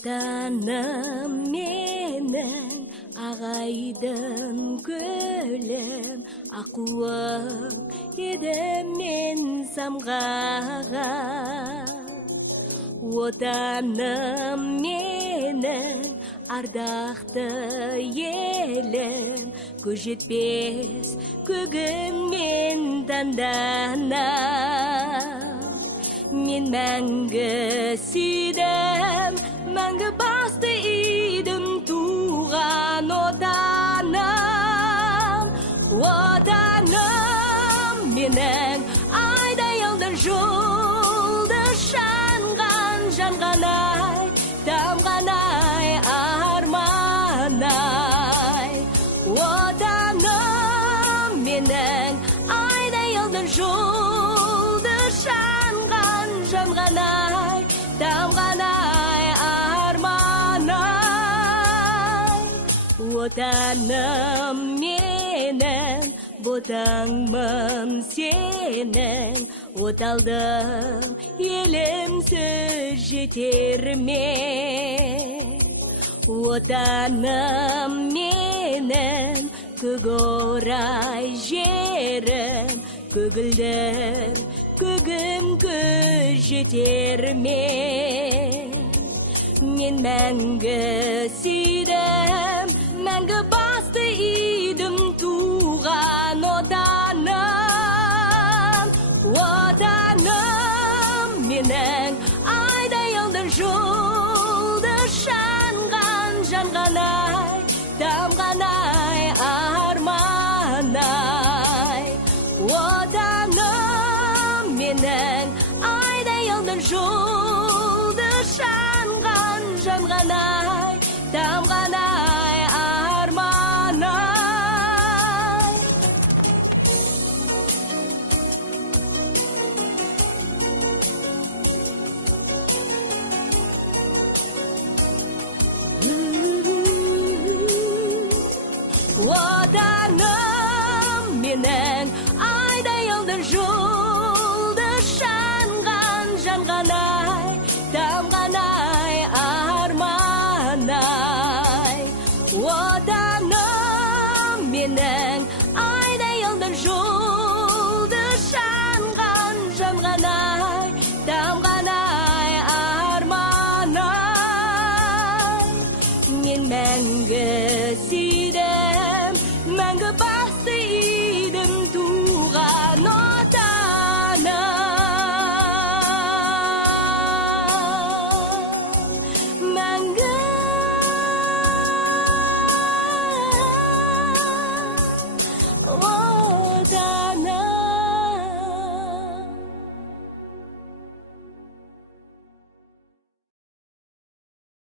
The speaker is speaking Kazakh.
Отаным менің ағайдың көлім, ақуым едім мен самғаған. Отаным менің ардақты елім, көз жетпес көгім мен таңданам. Мен мәңгі сүйдім, мәңгі басты идім туған отаным. Отаным менің айдай ылдыр жұлдыз жанған, жанған-ай, тамған-ай, арман-ай. Отаным менің айдай ылдыр жұлдыз жанған, жанған-ай, тамған-ай, арман-ай. Отаным менің ботаңмын сенің, оталдым елімсіз жетер ме? Отаным менің көкорай жерім, көгілдір көгім көз жетер ме? Мен мәңгі сүйдім, мәңгі басты идім туған отаным. Отаным менің айдай ылдыр жұлдыз жанған, жанған-ай, тамған-ай, арман-ай. Отаным менің айдай ылдыр жұлдыз жанған, жанған-ай, тамған-ай, арман-ай. Отаным менің айдай ылдыр жұлдыз жанған, жанған-ай, тамған-ай, арман-ай. Отаным менің айдай ылдыр жұлдыз